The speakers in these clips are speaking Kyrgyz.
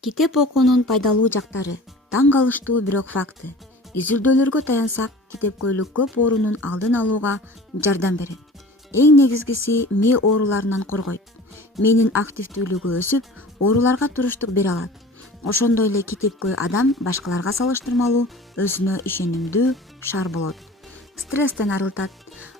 Китеп окуунун пайдалуу жактары. Таң калыштуу бирок факты. Изилдөөлөргө таянсак, китепкөйлүк көп оорунун алдын алууга жардам берет. Эң негизгиси мээ ооруларынан коргойт. Мээнин активдүүлүгү өсүп, ооруларга туруштук бере алат. Ошондой эле китепкөй адам башкаларга салыштырмалуу өзүнө ишенимдүү шаар болот. Стресстен арылтат.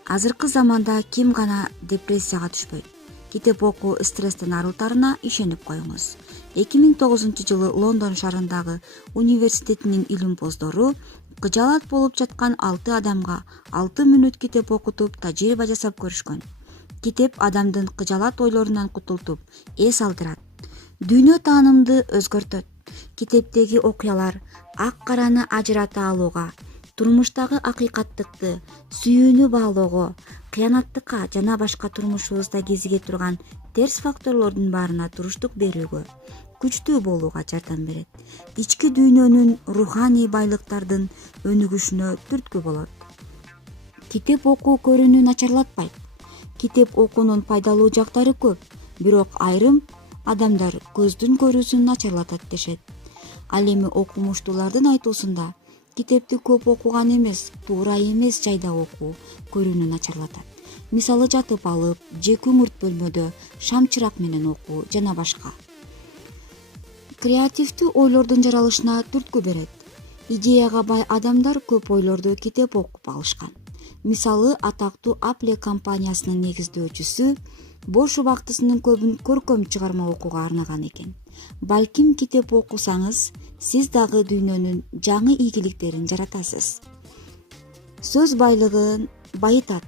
Азыркы заманда ким гана депрессияга түшпөйт. Китеп окуу стресстен арылтарына ишенип коюңуз. 2009-жылы Лондон шаарындагы университетинин илимпоздору кыжаалат болуп жаткан 6 адамга 6 мүнөт китеп окутуп тажрыйба жасап көрүшкөн. Китеп адамдын кыжаалат ойлорунан кутултуп, эс алдырат. Дүйнө таанымды өзгөртөт. Китептеги окуялар ак-караны ажырата алууга, турмуштагы акыйкаттыкты, сүйүүнү баалоого, кыянаттыкка жана башка турмушубузда кезиге турган терс факторлордун баарына туруштук берүүгө, күчтүү болууга жардам берет. Ички дүйнөнүн руханий байлыктардын өнүгүшүнө түрткү болот. Китеп окуу көрүүнү начарлатпайт. Китеп окуунун пайдалуу жактары көп, бирок айрым адамдар көздүн көрүүсүн начарлатат дешет. Ал эми окумуштуулардын айтуусунда китепти көп окуган эмес, туура эмес жайда окуу көрүүнү начарлатат. Мисалы жатып алып, же күңүрт бөлмөдө шам чырак менен окуу жана башка. Креативдүү ойлордун жаралышына түрткү берет. Идеяга бай адамдар көп ойлорду китеп окуп алышкан. Мисалы, атактуу Apple компаниясынын негиздөөчүсү бош убактысынын көбүн көркөм чыгарма окууга арнаган экен. Балким китеп окусаңыз, сиз дагы дүйнөнүн жаңы ийгиликтерин жаратасыз. Сөз байлыгын байытат.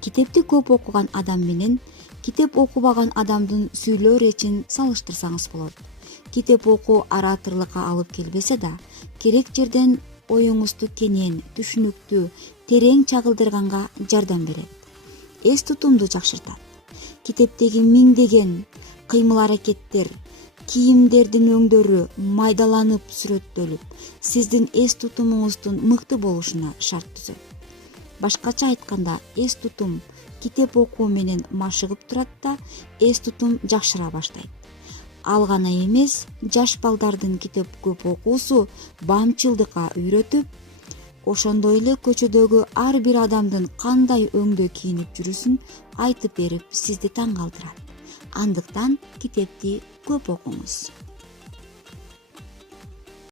Китепти көп окуган адам менен китеп окубаган адамдын сүйлөө речин салыштырсаңыз болот. Китеп окуу ораторлукка алып келбесе да, керек жерден оюңузду кенен, түшүнүктүү, терең чагылдырганга жардам берет. Эс тутумду жакшыртат. Китептеги миңдеген кыймыл-аракеттер, кийимдердин өңдөрү майдаланып сүрөттөлүп, сиздин эс тутумуңуздун мыкты болушуна шарт түзөт. Башкача айтканда, эс тутум китеп окуу менен машыгып турат да, эс тутум жакшыра баштайт. Ал гана эмес, жаш балдардын китеп көп окуусу бамчылдыкка үйрөтүп, ошондой эле көчөдөгү ар бир адамдын кандай өңдө кийинип жүрүшүн айтып берип, сизди таң калтырат. Андыктан китепти көп окуңуз.